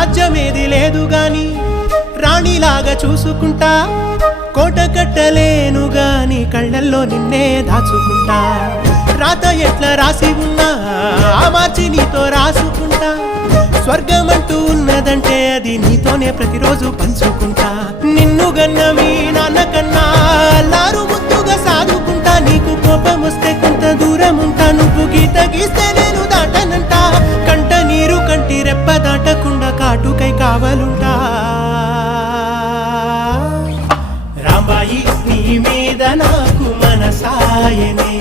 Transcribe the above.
రాజ్యమేది లేదు గాని రాణిలాగా చూసుకుంటా కోట కట్టలేను గాని కళ్ళల్లో నిన్నే దాచుకుంటా రాత ఎట్లా రాసి ఉన్నా ఆ మార్చి నీతో రాసుకుంటా స్వర్గమంటూ ఉన్నదంటే అది నీతోనే ప్రతిరోజు పంచుకుంటా నిన్ను గన్న మీ నాన్న కన్నా లారు ముద్దుగా సాదుకుంటా నీకు కోపం వస్తే కొంత దూరం ఉంటా నువ్వు గీత గీస్తే నేను దాటనంట కంట నీరు కంటి రెప్ప దాటకుండా కాటుకై కావలుంటా రాంబాయి నీ మీద నాకు మనసాయనే